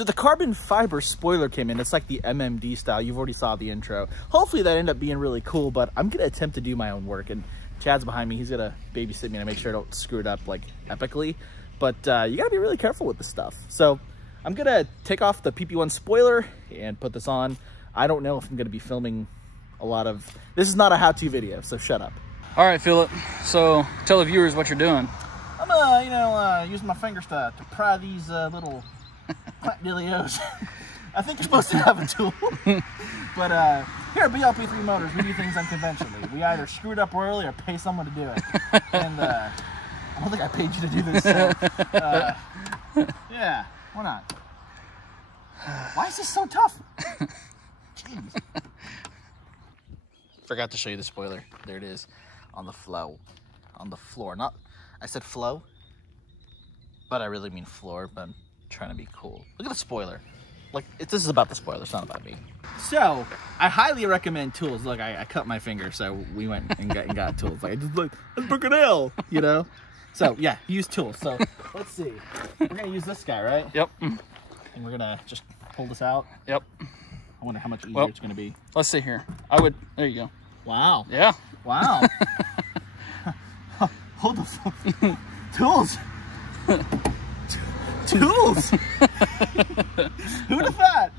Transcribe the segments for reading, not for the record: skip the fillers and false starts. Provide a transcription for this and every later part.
So the carbon fiber spoiler came in. It's like the MMD style. You've already saw the intro. Hopefully that ended up being really cool, but I'm gonna attempt to do my own work. And Chad's behind me. He's gonna babysit me to make sure I don't screw it up like epically. But you gotta be really careful with this stuff. So I'm gonna take off the PP1 spoiler and put this on. I don't know if I'm gonna be filming a lot of, this is not a how-to video, so shut up. All right, Philip. So tell the viewers what you're doing. I'm using my fingers to pry these little clamp dealios. I think you're supposed to have a tool. But here at BLP3 Motors, we do things unconventionally. We either screw it up royally or pay someone to do it. And I don't think I paid you to do this, so yeah, why not? Why is this so tough? Jeez. Forgot to show you the spoiler. There it is on the floor. Not, I said flow, but I really mean floor, but I'm trying to be cool. Look at the spoiler. Like, this is about the spoiler, it's not about me. So, I highly recommend tools. Look, I cut my finger, so we went and got tools. Like, I just like, let's book an L, you know? So, yeah, use tools. So, let's see. We're gonna use this guy, right? Yep. And we're gonna just pull this out. Yep. I wonder how much easier it's gonna be. Let's see here. There you go. Wow. Yeah. Wow. Hold the phone. Tools. Tools. Who'd have thought?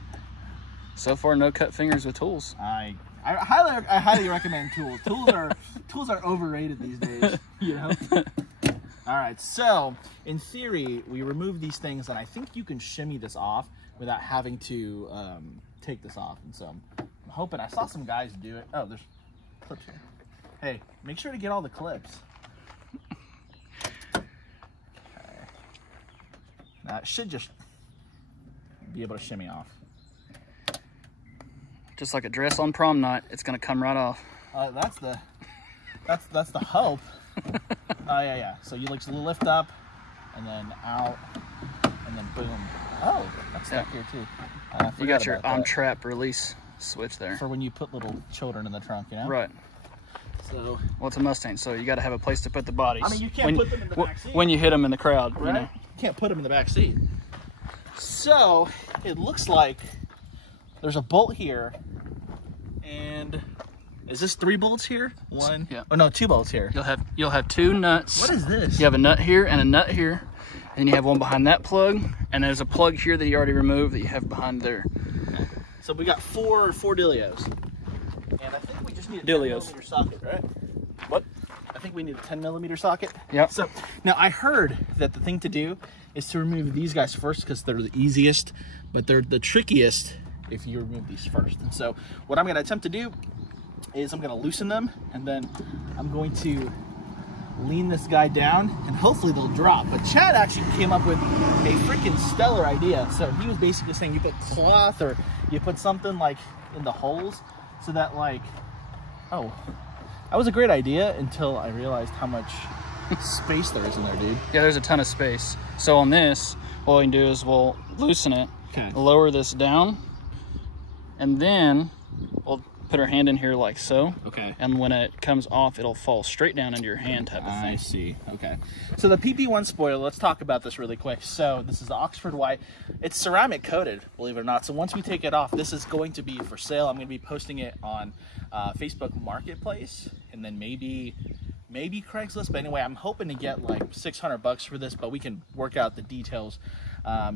So far, no cut fingers with tools. I highly recommend tools. Tools are overrated these days. You know. All right. So in theory, we remove these things, and I think you can shimmy this off without having to take this off. And so I'm hoping. I saw some guys do it. Oh, there's clips here. Hey, make sure to get all the clips. Now it should just be able to shimmy off. Just like a dress on prom night, it's gonna come right off. That's the hope. Oh yeah. So you like lift up, and then out, and then boom. Oh, that's stuck here too. You got your on trap release switch there for when you put little children in the trunk, you know. Right. So, well, it's a Mustang, so you got to have a place to put the bodies. I mean, you can't put them in the back seat. When you hit them in the crowd, right? You know. You can't put them in the back seat. So, it looks like there's a bolt here, and is this 3 bolts here? One? Yeah. Oh no, 2 bolts here. You'll have 2 nuts. What is this? You have a nut here and a nut here, and you have one behind that plug, and there's a plug here that you already removed that you have behind there. Okay. So we got four dealios. And I think we just need a 10mm socket, right? What? I think we need a 10mm socket. Yeah. So now I heard that the thing to do is to remove these guys first because they're the easiest, but they're the trickiest if you remove these first. And so what I'm going to attempt to do is I'm going to loosen them, and then I'm going to lean this guy down, and hopefully they'll drop. But Chad actually came up with a freaking stellar idea. So he was basically saying you put cloth or you put something like in the holes so that like, oh, that was a great idea until I realized how much space there is in there, dude. Yeah, there's a ton of space. So on this, what we can do is we'll loosen it, lower this down, and then we'll put our hand in here like so. Okay. And when it comes off, it'll fall straight down into your hand type of thing. I see. Okay. So the PP1 spoiler, let's talk about this really quick. So this is the Oxford White. It's ceramic coated, believe it or not. So once we take it off, this is going to be for sale. I'm going to be posting it on Facebook Marketplace, and then maybe Craigslist. But anyway, I'm hoping to get like $600 for this, but we can work out the details.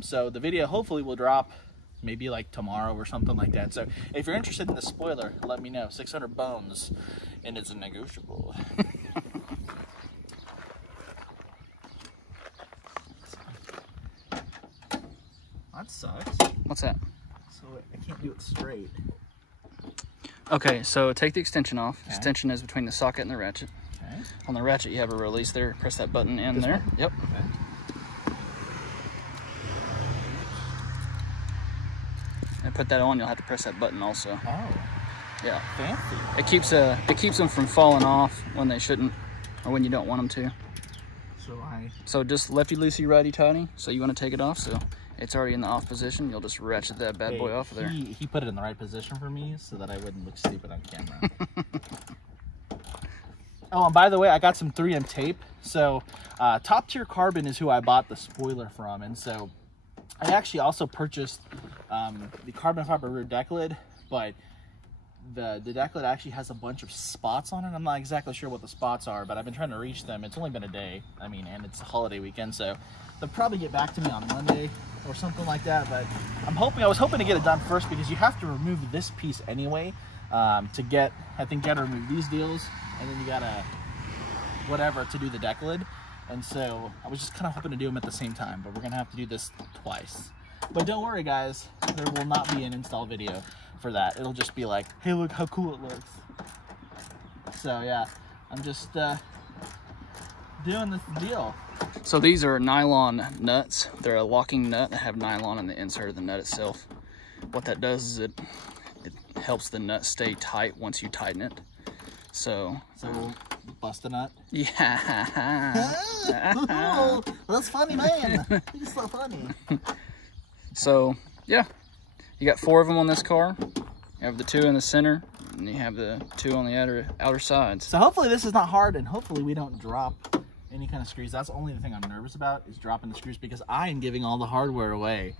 So the video hopefully will drop maybe like tomorrow or something like that. So if you're interested in the spoiler, let me know. 600 bones, and it's negotiable. That sucks. What's that? So I can't do it straight. Okay, so take the extension off. Okay. Extension is between the socket and the ratchet. Okay. On the ratchet, you have a release there. Press that button in there. One? Yep. Okay. And put that on, you'll have to press that button also. Oh. Yeah. Fancy. It keeps them from falling off when they shouldn't, or when you don't want them to. So just lefty loosey, righty tighty. So you want to take it off, so it's already in the off position. You'll just ratchet that bad boy off of there. He put it in the right position for me so that I wouldn't look stupid on camera. Oh, and by the way, I got some 3M tape. So Top Tier Carbon is who I bought the spoiler from, and so I actually also purchased the carbon fiber rear deck lid, but the deck lid actually has a bunch of spots on it. I'm not exactly sure what the spots are, but I've been trying to reach them. It's only been a day, I mean, and it's a holiday weekend, so they'll probably get back to me on Monday or something like that. But I was hoping to get it done first, because you have to remove this piece anyway to get, I think you gotta remove these deals, and then you gotta whatever to do the deck lid. And so I was just kind of hoping to do them at the same time, but we're gonna have to do this twice. But don't worry guys, there will not be an install video for that. It'll just be like, hey, look how cool it looks. So yeah, I'm just doing this deal. So these are nylon nuts. They're a locking nut that have nylon in the insert of the nut itself. What that does is it helps the nut stay tight once you tighten it. So bust a nut. Yeah. Oh, that's funny, man. He's so funny. So yeah, you got 4 of them on this car. You have the 2 in the center, and you have the 2 on the outer sides. So hopefully this is not hard, and hopefully we don't drop any kind of screws. That's the only thing I'm nervous about, is dropping the screws, because I am giving all the hardware away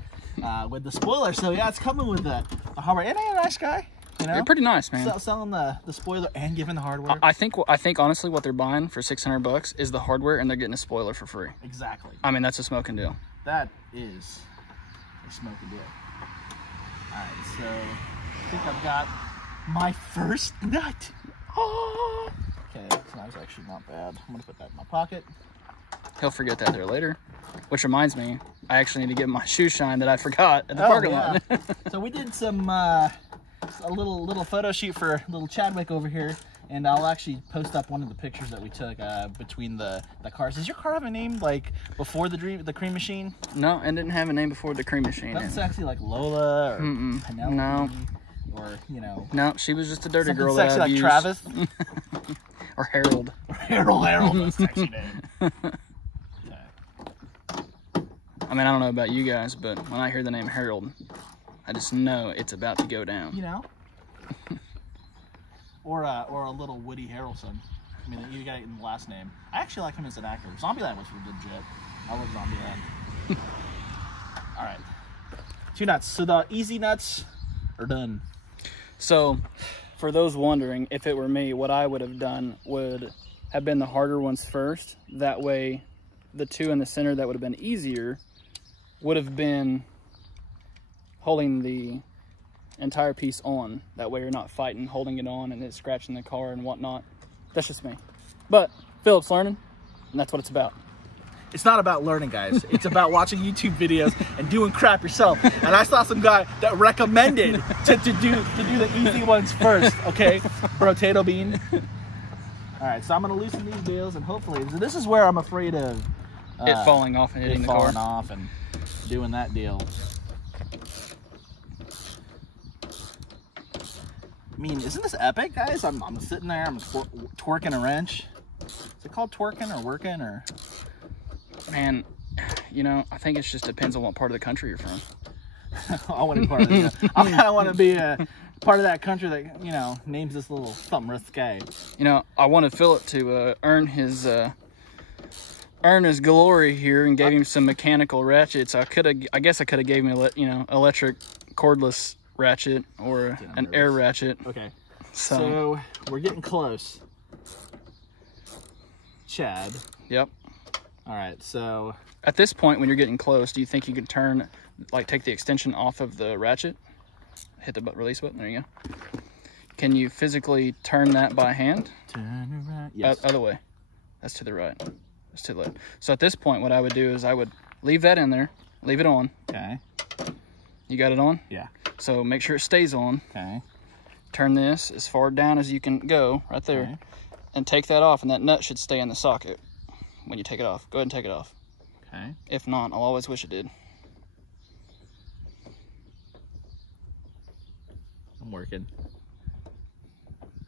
with the spoiler. So yeah, it's coming with the hardware. And I'm a nice guy. You know? They're pretty nice, man. Selling the spoiler and giving the hardware. I think honestly what they're buying for $600 is the hardware, and they're getting a spoiler for free. Exactly. I mean, that's a smoking deal. That is a smoking deal. All right, so I think I've got my first nut. Oh. Okay, that was actually not bad. I'm gonna put that in my pocket. He'll forget that there later. Which reminds me, I actually need to get my shoe shine that I forgot at the parking lot. So we did some a little photo shoot for little Chadwick over here, and I'll actually post up one of the pictures that we took between the cars. Does your car have a name, like before the cream machine? No, it didn't have a name before the cream machine. That's sexy, like Lola or Penelope. No. Or, you know. No, she was just a dirty something girl sexy that I've like used. Travis. Or Harold. Harold, a sexy name. Okay. I mean, I don't know about you guys, but when I hear the name Harold, I just know it's about to go down. You know? or a little Woody Harrelson. I mean, you got it in the last name. I actually like him as an actor. Zombieland was legit. I love Zombieland. All right. 2 nuts. So the easy nuts are done. So, for those wondering, if it were me, what I would have done would have been the harder ones first. That way, the 2 in the center that would have been easier would have been holding the entire piece on. That way you're not fighting, holding it on, and it's scratching the car and whatnot. That's just me. But Philip's learning, and that's what it's about. It's not about learning, guys. It's about watching YouTube videos and doing crap yourself. And I saw some guy that recommended to do the easy ones first, okay? Potato bean. All right, so I'm gonna loosen these deals, and hopefully, this is where I'm afraid of it falling off and hitting the car. Falling off and doing that deal. I mean, isn't this epic, guys? I'm sitting there, I'm twerking a wrench. Is it called twerking or working or? Man, you know, I think it just depends on what part of the country you're from. I want to be part of the, I kind of want to be a part of that country that, you know, names this little something risque. You know, I wanted Philip to earn his glory here and gave him some mechanical ratchets. I guess I could have gave him a, you know, electric cordless ratchet or an air ratchet. Okay. So we're getting close. Chad. Yep. All right, so at this point, when you're getting close, do you think you could turn, like, take the extension off of the ratchet? Hit the release button. There you go. Can you physically turn that by hand? Turn around. Yes. Other way. That's to the right. That's to the left. So at this point, what I would do is I would leave that in there, leave it on. Okay. You got it on? Yeah. So make sure it stays on. Okay. Turn this as far down as you can go, right there, okay, and take that off, and that nut should stay in the socket when you take it off. Go ahead and take it off. Okay. If not, I'll always wish it did. I'm working.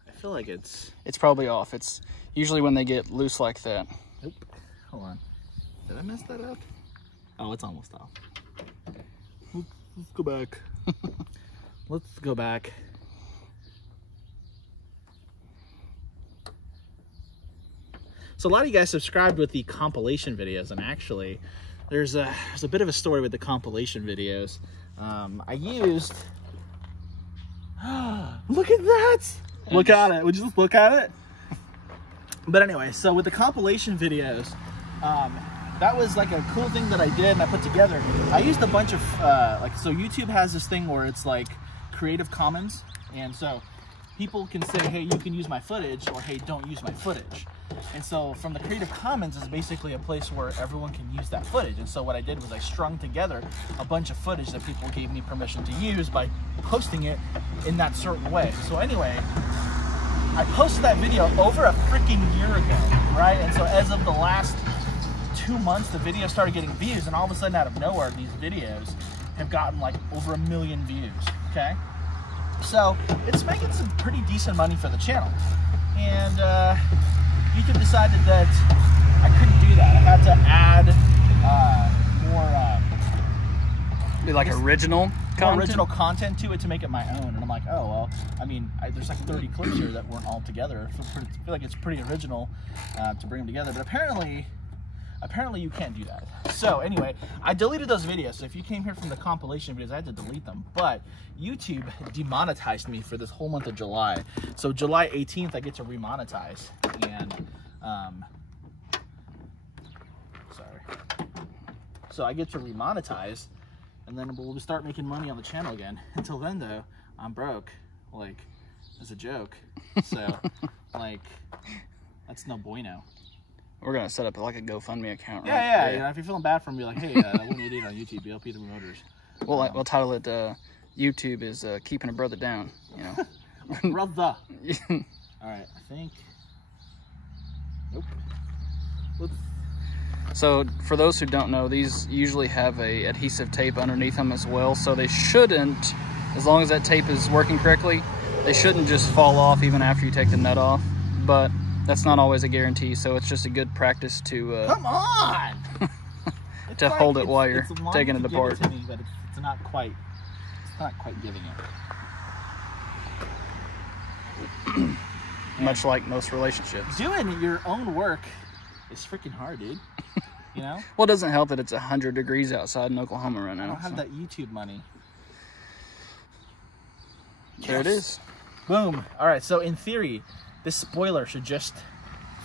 I feel like it's probably off. It's usually when they get loose like that. Nope. Hold on. Did I mess that up? Oh, it's almost off. Let's go back. Let's go back. So a lot of you guys subscribed with the compilation videos, and actually there's a bit of a story with the compilation videos. I used, look at that! Look at it, would you just look at it? But anyway, so with the compilation videos, that was like a cool thing that I did and I put together. I used a bunch of, so YouTube has this thing where it's like Creative Commons, and so people can say, hey, you can use my footage, or hey, don't use my footage. And so from the Creative Commons is basically a place where everyone can use that footage. And so what I did was I strung together a bunch of footage that people gave me permission to use by posting it in that certain way. So anyway, I posted that video over a freaking year ago, right? And so as of the last 2 months, the video started getting views, and all of a sudden out of nowhere, these videos have gotten like over 1 million views, okay? So it's making some pretty decent money for the channel. And YouTube decided that I couldn't do that. I had to add be like original content to it to make it my own. And I'm like, oh, well, I mean, there's like 30 clips here that weren't all together. I feel like it's pretty original to bring them together. But apparently you can't do that. So anyway, I deleted those videos. So if you came here from the compilation videos, I had to delete them. But YouTube demonetized me for this whole month of July. So July 18th, I get to remonetize. And, so I get to remonetize, and then we'll start making money on the channel again. Until then, though, I'm broke. Like, as a joke. So, like, that's no bueno. We're gonna set up like a GoFundMe account, right? Yeah. You know, if you're feeling bad for me, like, hey, one idiot on YouTube, BLP the Motors. We'll title it YouTube is keeping a brother down, you know. Brother. All right, I think. Nope. Whoops. So for those who don't know, these usually have a adhesive tape underneath them as well, so they shouldn't, as long as that tape is working correctly, they shouldn't just fall off even after you take the nut off. But that's not always a guarantee, so it's just a good practice to come on to hold it while you're taking it apart. To me, but it's not quite giving it. Much like most relationships. Doing your own work is freaking hard, dude. You know? Well, it doesn't help that it's 100 degrees outside in Oklahoma right now. I don't have that YouTube money. There it is. Boom. All right, so in theory, this spoiler should just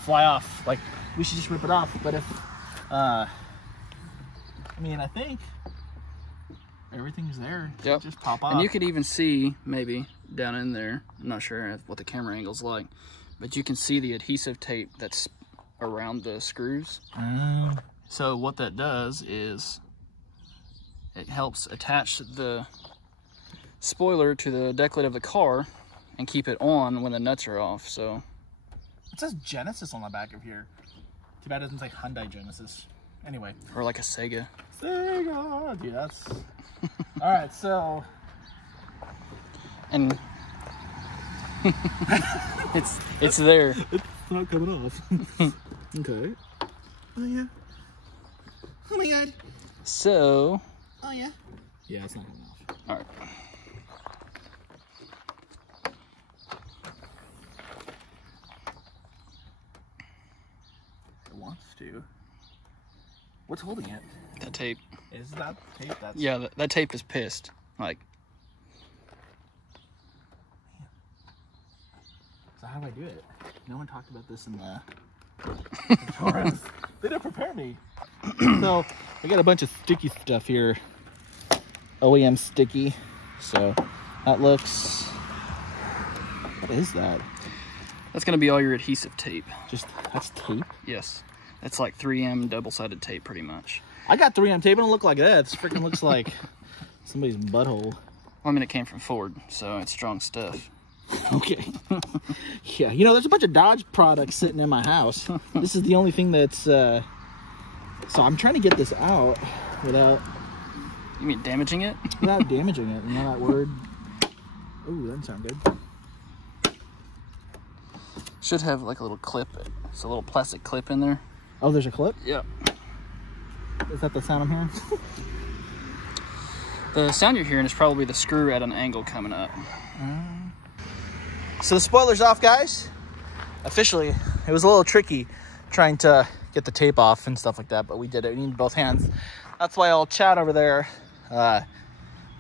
fly off. Like, we should just rip it off. But if, I mean, I think everything's there. Yep. Just pop off. And you could even see, maybe, down in there, I'm not sure what the camera angle's like, but you can see the adhesive tape that's around the screws. So what that does is it helps attach the spoiler to the deck lid of the car and keep it on when the nuts are off. So it says Genesis on the back of here. Too bad it doesn't say Hyundai Genesis. Anyway. Or like a Sega. Sega, dude, that's... All right, so... And it's there. It's not coming off. Okay. Oh yeah. Oh my god. So. Oh yeah. Yeah, it's not coming off. All right. It wants to. What's holding it? That tape. Is that tape? That's... Yeah, that tape is pissed. Like. So how do I do it? No one talked about this in the tutorials. They didn't prepare me. So I got a bunch of sticky stuff here. OEM sticky. So that looks... What is that? That's gonna be all your adhesive tape. Just, that's tape? Yes. That's like 3M double-sided tape pretty much. I got 3M tape. It don't look like that. This freaking looks like somebody's butthole. Well, I mean, it came from Ford, so it's strong stuff. Okay. Yeah, you know, there's a bunch of Dodge products sitting in my house. This is the only thing that's, so I'm trying to get this out without... You mean damaging it? Without damaging it, you know that word? Ooh, that doesn't sound good. Should have like a little clip. It's a little plastic clip in there. Oh, there's a clip? Yep. Is that the sound I'm hearing? The sound you're hearing is probably the screw at an angle coming up. So the spoiler's off, guys. Officially, it was a little tricky trying to get the tape off and stuff like that, but we did it. We needed both hands. That's why old Chad over there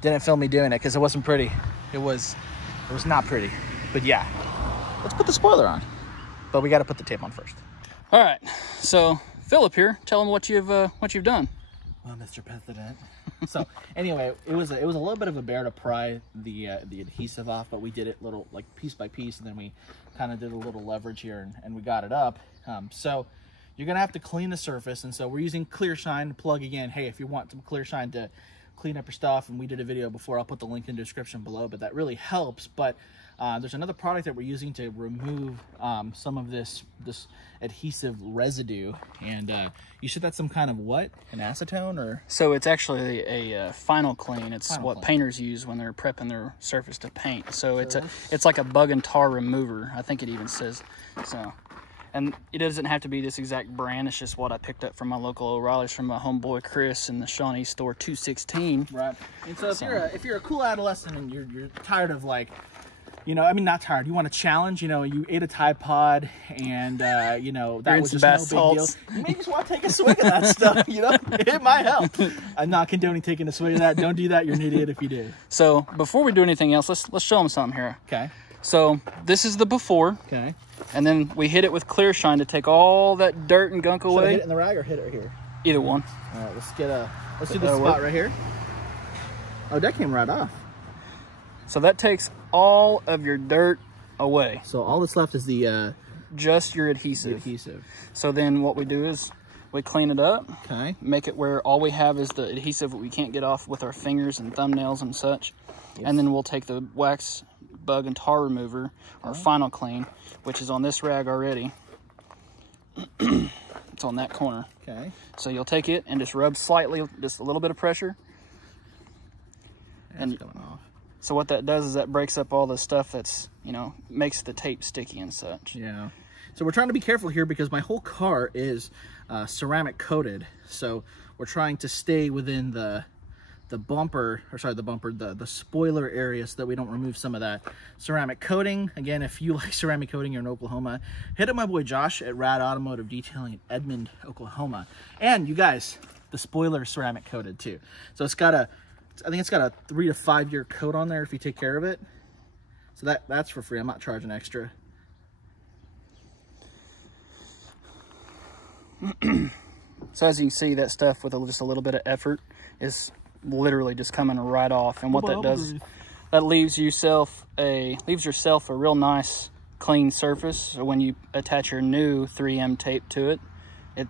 didn't film me doing it, because it wasn't pretty. It was not pretty. But yeah, let's put the spoiler on. But we got to put the tape on first. All right, so Philip here, tell him what you've done. Well, Mr. President. So anyway, it was a little bit of a bear to pry the adhesive off, but we did it little, like, piece by piece, and then we kind of did a little leverage here, and we got it up. So you're gonna have to clean the surface, and so we're using Clear Shine to plug again. Hey, if you want some Clear Shine to clean up your stuff, and we did a video before, I'll put the link in the description below, but that really helps. But there's another product that we're using to remove some of this adhesive residue, and you said that's some kind of what? An acetone, or? So it's actually a final clean. It's final what clean painters use when they're prepping their surface to paint. So it's like a bug and tar remover. I think it even says so. And it doesn't have to be this exact brand. It's just what I picked up from my local O'Reilly's from my homeboy Chris in the Shawnee store 216. Right. And so if you're a cool adolescent and you're tired of, like, you know, I mean, not tired, you want a challenge, you know, you ate a Tide Pod and, you know, that was just no big deal. You may just want to take a swig of that stuff, you know, it might help. I'm not condoning taking a swig of that. Don't do that. You're an idiot if you do. So before we do anything else, let's show them something here. Okay. So this is the before. Okay. And then we hit it with Clear Shine to take all that dirt and gunk away. Should I hit it in the rag or hit it here? Either one. All right, let's do this spot right here. Oh, that came right off. So that takes all of your dirt away. So all that's left is the just your adhesive. So then what we do is we clean it up. Okay. Make it where all we have is the adhesive that we can't get off with our fingers and thumbnails and such. Yes. And then we'll take the wax bug and tar remover, our final clean, which is on this rag already. It's on that corner. Okay. So you'll take it and just rub slightly, just a little bit of pressure. And coming off. So what that does is that breaks up all the stuff that's, you know, makes the tape sticky and such. Yeah. So we're trying to be careful here because my whole car is ceramic coated. So we're trying to stay within the bumper, or sorry, the spoiler area, so that we don't remove some of that ceramic coating. Again, if you like ceramic coating, you're in Oklahoma, hit up my boy Josh at Rad Automotive Detailing in Edmond, Oklahoma. And you guys, the spoiler is ceramic coated too. So it's got I think it's got a 3 to 5 year coat on there if you take care of it. So that's for free. I'm not charging extra. So as you can see, that stuff with just a little bit of effort is literally just coming right off. And what that does, that leaves yourself a real nice clean surface. So when you attach your new 3M tape to it, it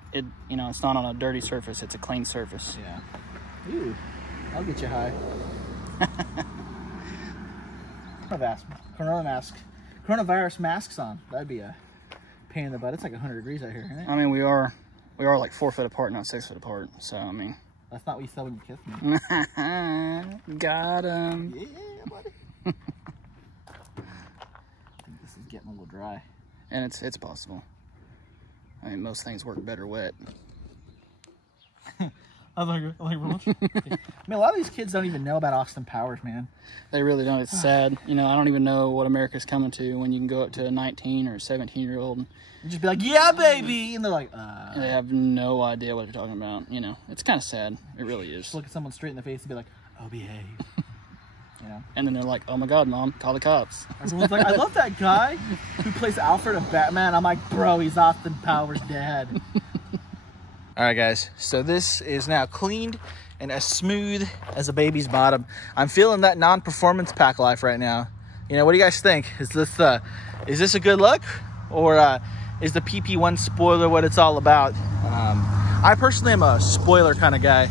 you know, it's not on a dirty surface, it's a clean surface. Yeah. Ooh, I'll get you high. Coronavirus masks on. That'd be a pain in the butt. It's like 100 degrees out here, isn't it? I mean, we are like 4 foot apart, not 6 foot apart. So I mean, that's not what you said when you kissed me. Got him. Yeah, buddy. I think this is getting a little dry. And it's possible. I mean, most things work better wet. I like much. I mean, a lot of these kids don't even know about Austin Powers, man. They really don't. It's sad. You know, I don't even know what America's coming to when you can go up to a 19 or 17-year-old and just be like, yeah, baby. And they're like, They have no idea what you're talking about. You know, it's kind of sad. It really is. Just look at someone straight in the face and be like, oh, behave. You know? And then they're like, oh my God, Mom, call the cops. Everyone's like, I love that guy who plays Alfred of Batman. I'm like, bro, he's Austin Powers' dad. All right, guys, so this is now cleaned and as smooth as a baby's bottom. I'm feeling that non-performance pack life right now. You know, what do you guys think? Is this a good look, or is the PP1 spoiler what it's all about? I personally am a spoiler kind of guy,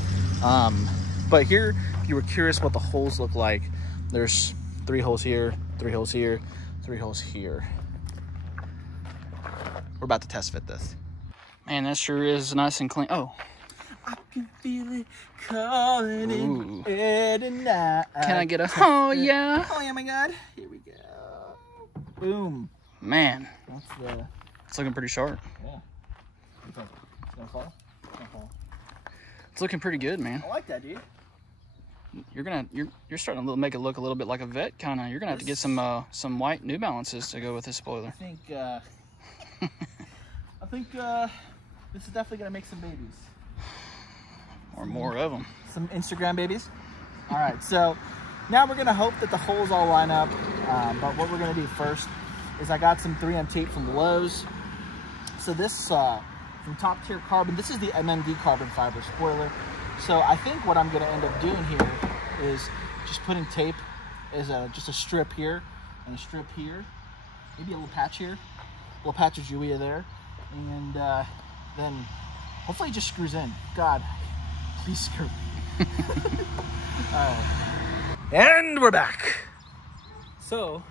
but here, if you were curious what the holes look like, there's 3 holes here, 3 holes here, 3 holes here. We're about to test fit this. Man, that sure is nice and clean. Oh. I can feel it calling in the air tonight. Can I get a oh yeah? Oh yeah, my God. Here we go. Boom. Man. That's it's looking pretty sharp. Yeah. It's gonna fall? It's gonna fall. It's looking pretty good, man. I like that, dude. You're starting to make it look a little bit like a vet kind of. You're gonna have to get some white New Balances to go with this spoiler. I think this is definitely gonna make some babies. Or more of them. Some Instagram babies. All right, so now we're gonna hope that the holes all line up. But what we're gonna do first is I got some 3M tape from Lowe's. So this from Top Tier Carbon. This is the MMD Carbon Fiber Spoiler. So I think what I'm gonna end up doing here is just putting tape as just a strip here and a strip here, maybe a little patch here, a little patch of JOBY there, and then hopefully it just screws in. God, please screw. And we're back. So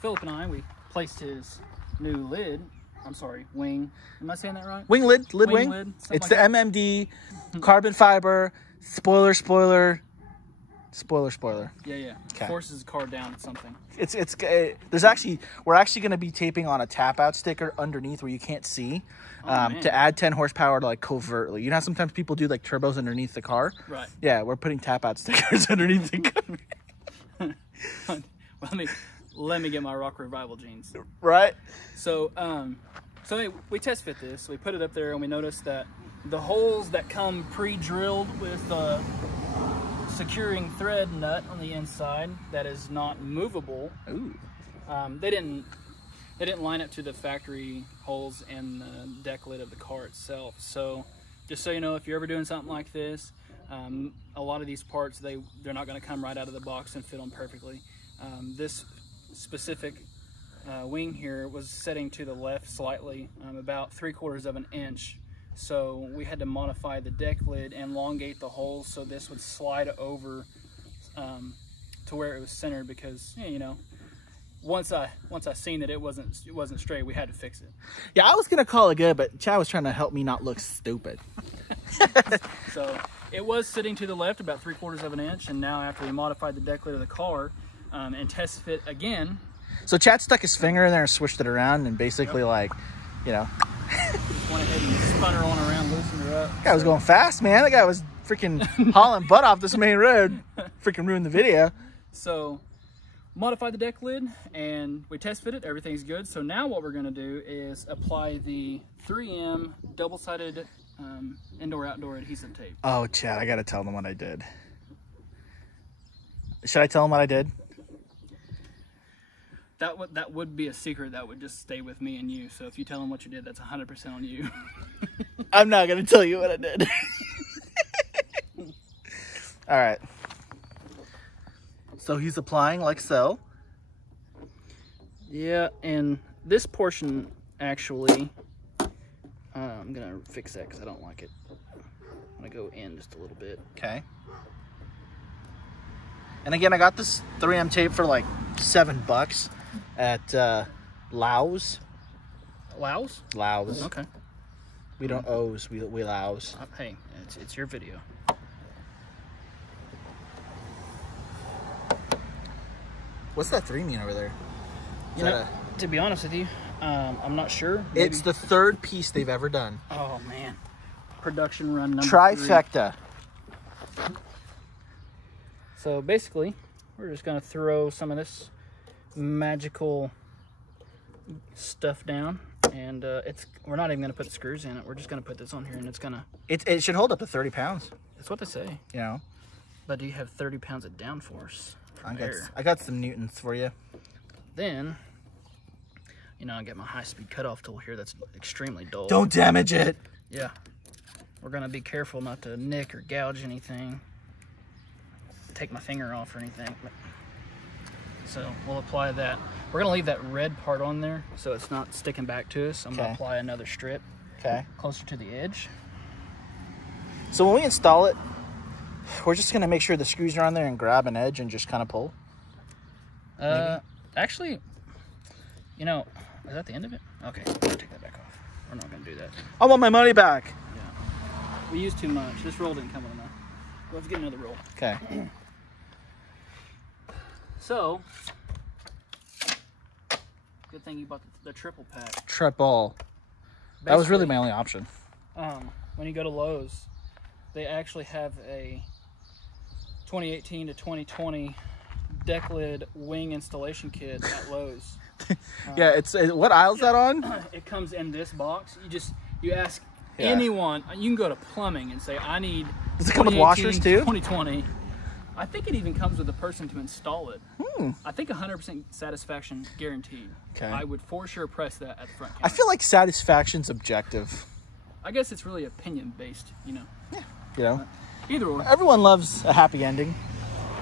Philip and I, we placed his new lid. I'm sorry, wing. Am I saying that right? Wing lid, wing. It's like the MMD Carbon Fiber Spoiler. Yeah. Okay. Forces the car down at something. We're actually going to be taping on a tap out sticker underneath where you can't see to add 10 horsepower to like covertly. You know how sometimes people do like turbos underneath the car? Right. Yeah, we're putting tap out stickers underneath the car. Let me get my rock revival jeans. Right. So we test fit this. We put it up there and we noticed that the holes that come pre-drilled with the securing thread nut on the inside that is not movable. Ooh. They didn't line up to the factory holes in the deck lid of the car itself. So just so you know, if you're ever doing something like this, a lot of these parts they're not going to come right out of the box and fit them perfectly. This specific wing here was setting to the left slightly, about 3/4 of an inch. So we had to modify the deck lid and elongate the holes so this would slide over to where it was centered, because you know, once I seen that it wasn't straight, we had to fix it. Yeah, I was gonna call it good, but Chad was trying to help me not look stupid. So it was sitting to the left about 3/4 of an inch, and now after we modified the deck lid of the car and test fit again. So Chad stuck his finger in there and swished it around and basically like, you know. Just went ahead and spun her on around, loosened her up. That guy was going fast, man. That guy was freaking hauling butt off this main road. Freaking ruined the video. So modified the deck lid and we test fit it. Everything's good. So now what we're going to do is apply the 3M double-sided indoor-outdoor adhesive tape. Oh, Chad, I got to tell them what I did. Should I tell them what I did? That would be a secret that would just stay with me and you. So if you tell them what you did, that's 100% on you. I'm not going to tell you what I did. All right. So he's applying like so. Yeah, and this portion actually, I'm going to fix that because I don't like it. I'm going to go in just a little bit. Okay. And again, I got this 3M tape for like $7 at Lowe's. Lowe's? Lowe's. Okay. We don't O's, we Lowe's. Hey, it's your video. What's that 3 mean over there? You know, to be honest with you, I'm not sure. Maybe. It's the 3rd piece they've ever done. Oh man, production run number Trifecta. 3. So basically, we're just gonna throw some of this magical stuff down, and we're not even gonna put screws in it. We're just gonna put this on here, and it's gonna. It should hold up to 30 pounds. That's what they say. You know. But do you have 30 pounds of downforce? I got some newtons for you. Then, you know, I got my high-speed cutoff tool here that's extremely dull. Don't damage it. Yeah. We're gonna be careful not to nick or gouge anything. Take my finger off or anything. So we'll apply that. We're gonna leave that red part on there so it's not sticking back to us. I'm gonna apply another strip closer to the edge. So when we install it, we're just gonna make sure the screws are on there and grab an edge and just kind of pull. Actually, you know, is that the end of it? Okay, I'm gonna take that back off. We're not gonna do that. I want my money back. Yeah. We used too much. This roll didn't come with enough. Let's get another roll. Okay. So, good thing you bought the triple pack. Triple. That was really my only option. When you go to Lowe's, they actually have a 2018 to 2020 deck lid wing installation kit at Lowe's. Yeah, what aisle is that on? It comes in this box. You ask anyone, you can go to plumbing and say, I need. Does it come with washers too? 2020. I think it even comes with a person to install it. I think 100% satisfaction guaranteed. Okay. I would for sure press that at the front counter. I feel like satisfaction's objective. I guess it's really opinion based, you know. Yeah. You know. Either or. Everyone loves a happy ending.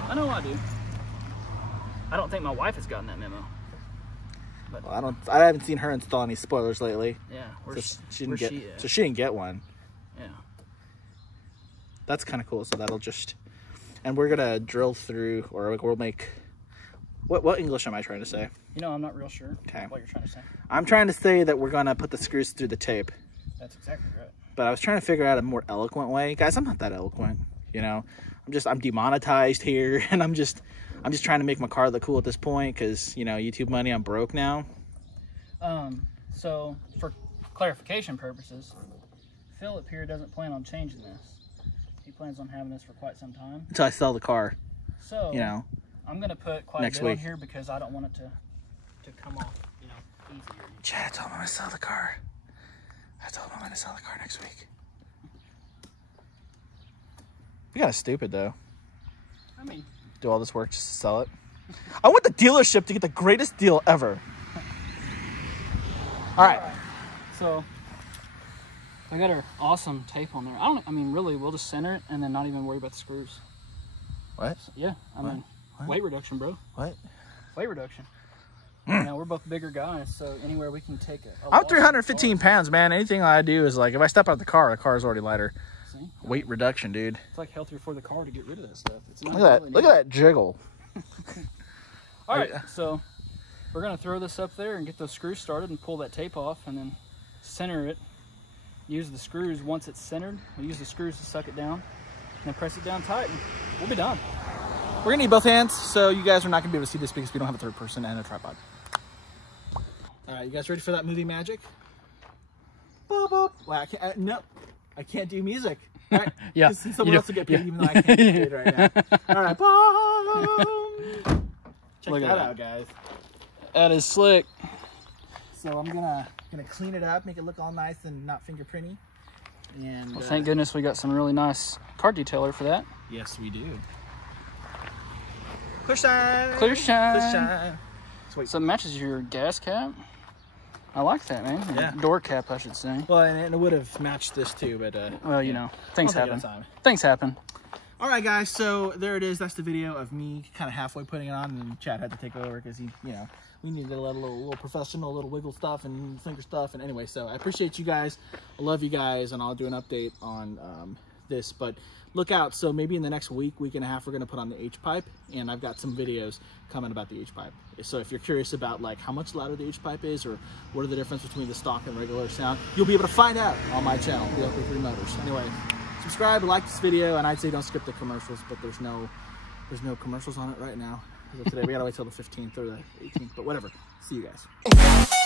I know I do. I don't think my wife has gotten that memo. But Well, I haven't seen her install any spoilers lately. yeah, So she didn't get one. Yeah. That's kind of cool. So that'll just, and we're gonna drill through, or we'll make. What English am I trying to say? You know, I'm not real sure Okay. what you're trying to say. I'm trying to say that we're gonna put the screws through the tape. That's exactly right. But I was trying to figure out a more eloquent way. Guys, I'm not that eloquent. You know, I'm demonetized here, and I'm just trying to make my car look cool at this point because, you know, YouTube money. I'm broke now. So for clarification purposes, Philip here doesn't plan on changing this. He plans on having this for quite some time. Until I sell the car. So you know, I'm gonna put quite next a bit week on here because I don't want it to come off, you know, easier. Chad told me I'm gonna sell the car. I told him I'm gonna sell the car next week. We got stupid though. I mean, do all this work just to sell it. I went to the dealership to get the greatest deal ever. All right. So I got our awesome tape on there. I mean, really, we'll just center it and then not even worry about the screws. What? Yeah, I mean, weight reduction, bro. What? Weight reduction. You know, we're both bigger guys, so anywhere we can take it. I'm 315 pounds, man. Anything I do is like, if I step out of the car is already lighter. See? Weight reduction, dude. It's like healthier for the car to get rid of that stuff. It's not Look at that. Look at that jiggle. All right, so we're gonna throw this up there and get those screws started and pull that tape off, and then center it. Use the screws once it's centered. We'll use the screws to suck it down, and then press it down tight, and we'll be done. We're gonna need both hands, so you guys are not gonna be able to see this because we don't have a third person and a tripod. All right, you guys ready for that movie magic? Boop, boop. Well, I can't. No, I can't do music. All right? Yeah. Someone else will get paid, even though I can't get paid right now. All right. Boom. Check Look at that that. out, guys. That is slick. So I'm gonna clean it up, make it look all nice and not fingerprinty. And Well, thank goodness we got some really nice car detailer for that. yes, we do. Clear shine. Clear shine. Clear shine. So it matches your gas cap. I like that, man. Yeah. Door cap, I should say. Well, and it would have matched this too, but Well, you know, things I'll take it happen. on time. Things happen. All right, guys. So there it is. That's the video of me kind of halfway putting it on, and then Chad had to take over because he, you know, we needed a little professional, little wiggle stuff and finger stuff. And anyway, so I appreciate you guys. I love you guys, and I'll do an update on this. But look out. So maybe in the next week and a half, we're gonna put on the H pipe, and I've got some videos coming about the H pipe. So if you're curious about like how much louder the H pipe is, or what are the difference between the stock and regular sound, you'll be able to find out on my channel, BL33 Motors. Anyway, subscribe, like this video, and I'd say don't skip the commercials, but there's no commercials on it right now. As of today, we gotta wait till the 15th or the 18th, but whatever. See you guys.